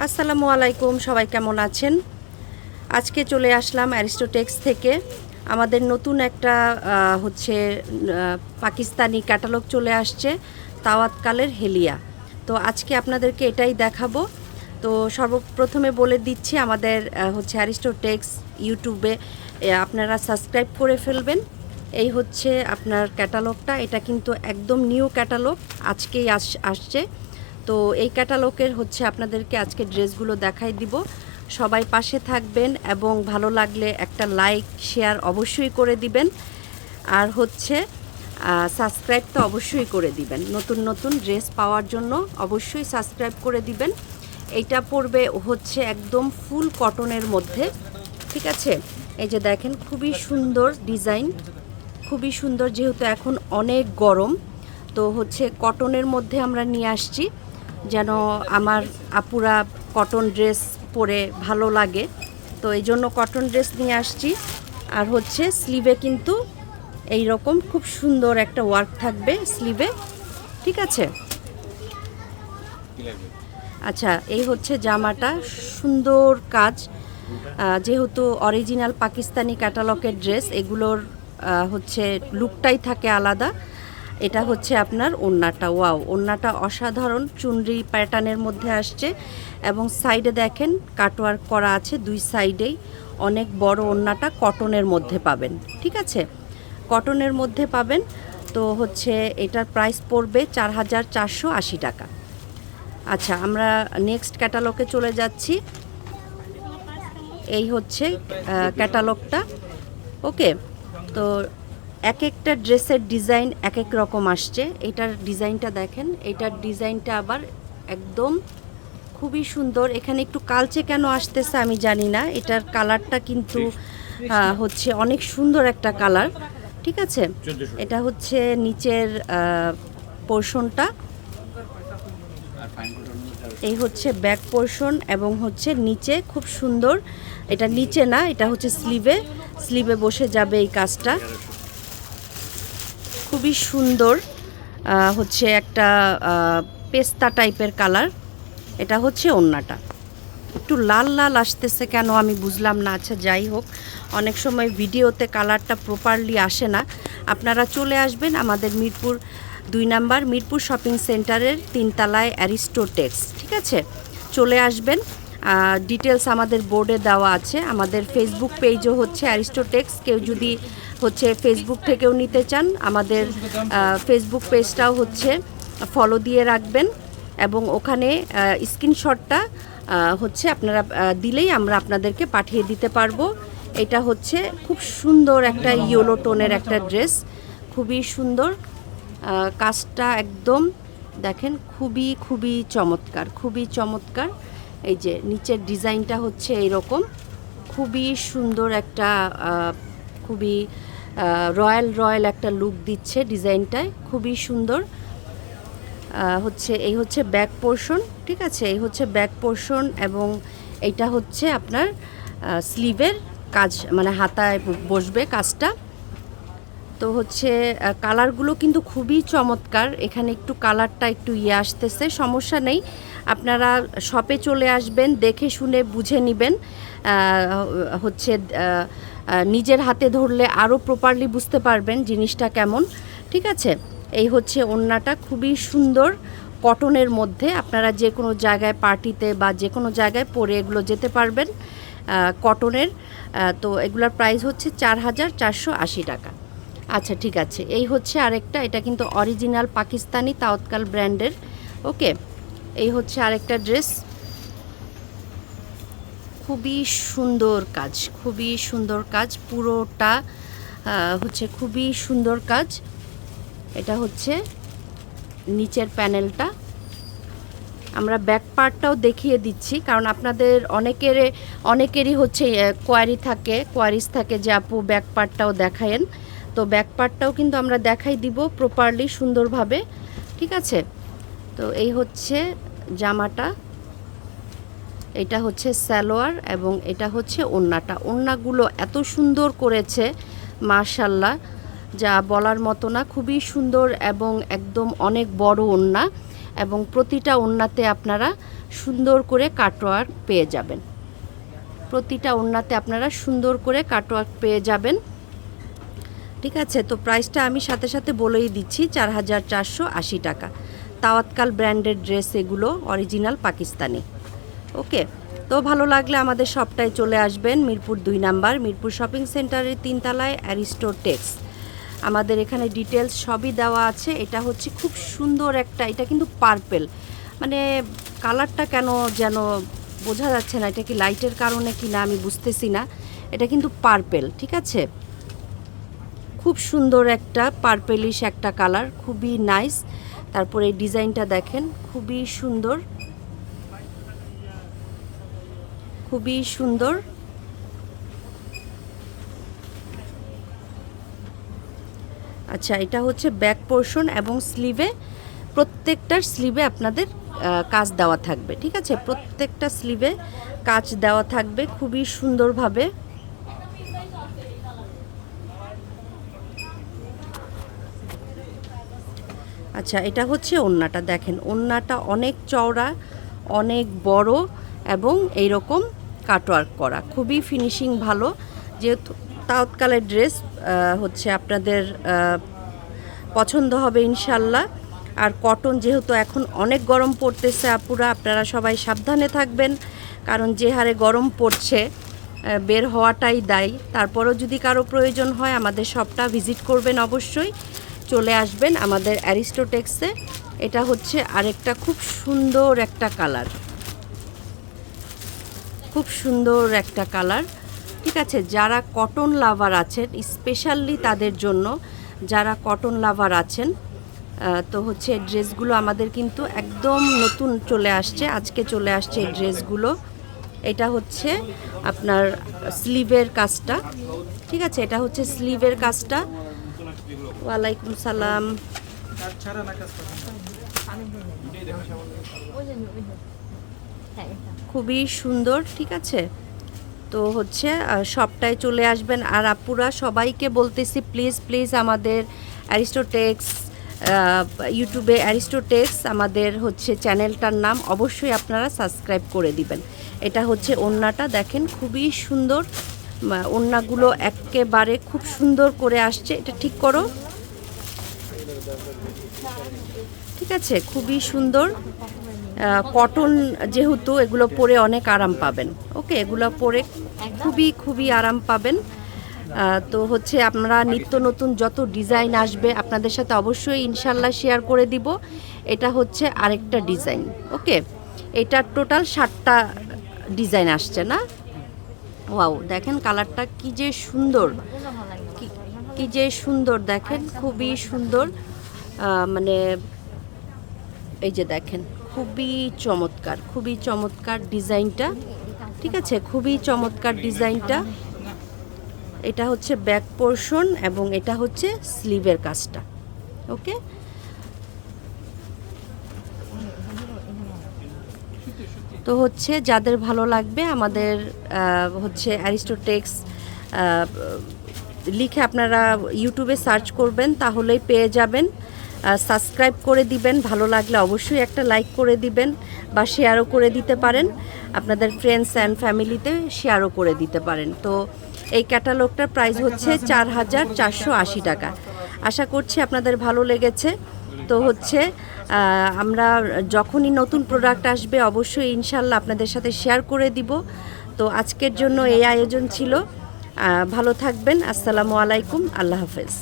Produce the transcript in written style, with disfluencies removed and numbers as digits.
আসসালামু আলাইকুম, সবাই কেমন আছেন? আজকে চলে আসলাম অ্যারিস্টোটেক্স থেকে। আমাদের নতুন একটা পাকিস্তানি ক্যাটালগ চলে আসছে, তাওয়াক্কালের হেলিয়া। তো আজকে আপনাদেরকে এটাই দেখাবো। তো সর্বপ্রথমে বলে দিচ্ছি, আমাদের অ্যারিস্টোটেক্স ইউটিউবে আপনারা সাবস্ক্রাইব করে ফেলবেন। এই হচ্ছে আপনার ক্যাটালগটা। এটা কিন্তু একদম নিউ ক্যাটালগ, আজকেই আসছে। তো এই ক্যাটালগের আপনাদেরকে আজকে ড্রেসগুলো দেখাই দিব। সবাই পাশে থাকবেন এবং ভালো লাগলে একটা লাইক শেয়ার অবশ্যই করে দিবেন। আর সাবস্ক্রাইব তো অবশ্যই করে দিবেন। নতুন নতুন ড্রেস পাওয়ার জন্য অবশ্যই সাবস্ক্রাইব করে দিবেন। এইটা পড়বে একদম ফুল কটনের মধ্যে, ঠিক আছে? এই যে দেখেন, খুবই সুন্দর ডিজাইন, খুবই সুন্দর। যেহেতু এখন অনেক গরম, তো কটনের মধ্যে আমরা নিয়ে আসছি, যেন আমার আপুরা কটন ড্রেস পরে ভালো লাগে। তো এই জন্য কটন ড্রেস নিয়ে আসছি। আর স্লিভে কিন্তু এই রকম খুব সুন্দর একটা ওয়ার্ক থাকবে স্লিভে, ঠিক আছে? আচ্ছা, এই জামাটা, সুন্দর কাজ। যেহেতু অরিজিনাল পাকিস্তানি ক্যাটালগের ড্রেস, এগুলোর লুকটাই থাকে আলাদা। এটা আপনার ওড়নাটা, ওয়াও, ওড়নাটা অসাধারণ চুনরি প্যাটার্নের মধ্যে আসছে এবং সাইডে দেখেন কাটওয়ার্ক করা আছে দুই সাইডেই। অনেক বড় ওড়নাটা কটনের মধ্যে পাবেন, ঠিক আছে? কটনের মধ্যে পাবেন। তো এটার প্রাইস পড়বে 4,480 টাকা। আচ্ছা, আমরা নেক্সট ক্যাটালগে চলে যাচ্ছি। এই ক্যাটালগটা, ওকে। তো এক একটা ড্রেসের ডিজাইন এক এক রকম আসছে। এটার ডিজাইনটা দেখেন, এটার ডিজাইনটা আবার একদম খুবই সুন্দর। এখানে একটু কালচে কেন আসতেছে আমি জানি না। এটার কালারটা কিন্তু অনেক সুন্দর একটা কালার, ঠিক আছে? এটা নিচের পোর্শনটা, এই ব্যাক পোর্শন এবং নিচে খুব সুন্দর। এটা নিচে না, এটা স্লিভে, স্লিভে বসে যাবে এই কাজটা। খুবই সুন্দর, একটা পেস্তা টাইপের কালার। এটা ওড়নাটা একটু লাল লাল আসতেছে কেন আমি বুঝলাম না। আচ্ছা, যাই হোক, অনেক সময় ভিডিওতে কালারটা প্রপারলি আসে না। আপনারা চলে আসবেন আমাদের মিরপুর 2 নাম্বার মিরপুর শপিং সেন্টারের 3 তলায় অ্যারিস্টোটেক্স, ঠিক আছে? চলে আসবেন। ডিটেলস আমাদের বোর্ডে দেওয়া আছে। আমাদের ফেসবুক পেজও অ্যারিস্টোটেক্স। কেউ যদি ফেসবুক থেকেও নিতে চান, আমাদের ফেসবুক পেজটাও ফলো দিয়ে রাখবেন এবং ওখানে স্ক্রিনশটটা আপনারা দিলেই আমরা আপনাদেরকে পাঠিয়ে দিতে পারবো। এটা খুব সুন্দর একটা ইয়েলো টোনের একটা ড্রেস, খুবই সুন্দর। কাজটা একদম দেখেন, খুবই খুবই চমৎকার, খুবই চমৎকার। এই যে নিচের ডিজাইনটা এইরকম, খুবই সুন্দর একটা খুবই রয়্যাল রয়্যাল একটা লুক দিচ্ছে ডিজাইনটায়, খুবই সুন্দর। এই ব্যাক পোর্শন, ঠিক আছে? এই ব্যাক পোর্শন এবং এইটা আপনার স্লিভের কাজ, মানে হাতায় বসবে কাজটা। তো কালারগুলো কিন্তু খুবই চমৎকার। এখানে একটু কালারটা একটু আসতেছে, সমস্যা নেই। আপনারা শপে চলে আসবেন, দেখে শুনে বুঝে নেবেন। নিজের হাতে ধরলে আরও প্রপারলি বুঝতে পারবেন জিনিসটা কেমন, ঠিক আছে? এই ওড়নাটা খুবই সুন্দর কটনের মধ্যে। আপনারা যে কোনো জায়গায় পার্টিতে বা যে কোনো জায়গায় পরে এগুলো যেতে পারবেন, কটনের। তো এগুলোর প্রাইস 4,480 টাকা। আচ্ছা, ঠিক আছে। এই আরেকটা, এটা কিন্তু অরিজিনাল পাকিস্তানি তাওয়াক্কাল ব্র্যান্ডের, ওকে। এই আরেকটা ড্রেস, খুবই সুন্দর কাজ, খুবই সুন্দর কাজ, পুরোটা খুবই সুন্দর কাজ। এটা নিচের প্যানেলটা। আমরা ব্যাক পার্টটাও দেখিয়ে দিচ্ছি, কারণ আপনাদের অনেকেরই কোয়ারিজ থাকে যে আপু ব্যাক পার্টটাও দেখায়েন। তো ব্যাক পার্টটাও কিন্তু আমরা দেখাই দিব প্রপারলি, সুন্দরভাবে, ঠিক আছে? তো এই জামাটা, এটা সালোয়ার এবং এটা ওড়নাটা। ওড়নাগুলো এত সুন্দর করেছে, মাশাল্লাহ, যা বলার মতো না। খুবই সুন্দর এবং একদম অনেক বড় ওড়না। এবং প্রতিটা ওড়নাতে আপনারা সুন্দর করে কাটওয়ার্ক পেয়ে যাবেন। প্রতিটা ওড়নাতে আপনারা সুন্দর করে কাটওয়ার্ক পেয়ে যাবেন। ঠিক আছে, তো প্রাইসটা আমি সাথে সাথে বলেই দিচ্ছি, 4480 টাকা। তাওয়াক্কাল ব্র্যান্ডের ড্রেস এগুলো, অরিজিনাল পাকিস্তানি। ওকে, তো ভালো লাগলে আমাদের শপটায় চলে আসবেন, মিরপুর 2 নাম্বার, মিরপুর শপিং সেন্টারের 3 তলায় অ্যারিস্টো টেক্স। আমাদের এখানে ডিটেলস সবই দেওয়া আছে। এটা হচ্ছে খুব সুন্দর একটা, এটা কিন্তু পার্পেল, মানে কালারটা কেন যেন বোঝা যাচ্ছে না, এটা কি লাইটের কারণে কি না আমি বুঝতেছি না। এটা কিন্তু পার্পেল, ঠিক আছে, খুব সুন্দর একটা পার্পেলিশ একটা কালার, খুবই নাইস। তারপরে এই ডিজাইনটা দেখেন, খুবই সুন্দর, খুবই সুন্দর। আচ্ছা, এটা হচ্ছে ব্যাক পোর্শন এবং স্লিভে, প্রত্যেকটার স্লিভে আপনাদের কাজ দেওয়া থাকবে। ঠিক আছে, প্রত্যেকটা স্লিভে কাজ দেওয়া থাকবে খুবই সুন্দরভাবে। আচ্ছা, এটা হচ্ছে ওড়নাটা, দেখেন ওড়নাটা অনেক চওড়া, অনেক বড় এবং এইরকম কাটওয়ার্ক করা, খুবই ফিনিশিং ভালো। যেহেতু তাওয়াক্কালের ড্রেস হচ্ছে আপনাদের পছন্দ হবে ইনশাল্লাহ। আর কটন যেহেতু এখন অনেক গরম পড়তেছে আপুরা, আপনারা সবাই সাবধানে থাকবেন, কারণ যে হারে গরম পড়ছে বের হওয়াটাই দায়ী। তারপরও যদি কারো প্রয়োজন হয় আমাদের শপটা ভিজিট করবেন, অবশ্যই চলে আসবেন আমাদের অ্যারিস্টো টেক্সে। এটা হচ্ছে আরেকটা খুব সুন্দর একটা কালার, খুব সুন্দর একটা কালার। ঠিক আছে, যারা কটন লাভার আছেন, স্পেশালি তাদের জন্য, যারা কটন লাভার আছেন, তো হচ্ছে ড্রেসগুলো আমাদের কিন্তু একদম নতুন চলে আসছে, আজকে চলে আসছে এই ড্রেসগুলো। এটা হচ্ছে আপনার স্লিভের কাজটা, ঠিক আছে, এটা হচ্ছে স্লিভের কাজটা। ওয়ালাইকুম সালাম। খুবই সুন্দর, ঠিক আছে। তো হচ্ছে সবটাই চলে আসবেন। আর আপুরা সবাইকে বলতেছি, প্লিজ প্লিজ আমাদের অ্যারিস্টো টেক্স, ইউটিউবে অ্যারিস্টো টেক্স আমাদের হচ্ছে চ্যানেলটার নাম, অবশ্যই আপনারা সাবস্ক্রাইব করে দিবেন। এটা হচ্ছে ওড়নাটা, দেখেন খুবই সুন্দর, ওড়নাগুলো একেবারে খুব সুন্দর করে আসছে। এটা ঠিক করো, ঠিক আছে, খুবই সুন্দর। কটন যেহেতু, এগুলো পরে অনেক আরাম পাবেন। ওকে, এগুলো পরে খুবই খুবই আরাম পাবেন। তো হচ্ছে আমরা নিত্য নতুন যত ডিজাইন আসবে আপনাদের সাথে অবশ্যই ইনশাল্লাহ শেয়ার করে দিব। এটা হচ্ছে আরেকটা ডিজাইন। ওকে, এটা টোটাল 7টা ডিজাইন আসছে না? ওয়াও, দেখেন কালারটা কি যে সুন্দর, কি যে সুন্দর, দেখেন খুবই সুন্দর। মানে এই যে দেখেন, খুবই চমৎকার, খুবই চমৎকার ডিজাইনটা, ঠিক আছে, খুবই চমৎকার ডিজাইনটা। এটা হচ্ছে ব্যাক পোর্শন এবং এটা হচ্ছে স্লিভের কাজটা। ওকে, তো হচ্ছে যাদের ভালো লাগবে আমাদের হচ্ছে অ্যারিস্টো টেক্স লিখে আপনারা ইউটিউবে সার্চ করবেন, তাহলেই পেয়ে যাবেন। সাবস্ক্রাইব করে দিবেন, ভালো লাগলে অবশ্যই একটা লাইক করে দিবেন, বা শেয়ারও করে দিতে পারেন, আপনাদের ফ্রেন্ডস অ্যান্ড ফ্যামিলিতে শেয়ারও করে দিতে পারেন। তো এই ক্যাটালগটার প্রাইস হচ্ছে 4480 টাকা। আশা করছি আপনাদের ভালো লেগেছে। তো হচ্ছে আমরা যখনই নতুন প্রোডাক্ট আসবে অবশ্যই ইনশাল্লাহ আপনাদের সাথে শেয়ার করে দিব। তো আজকের জন্য এই আয়োজন ছিল। ভালো থাকবেন, আসসালামু আলাইকুম, আল্লাহ হাফেজ।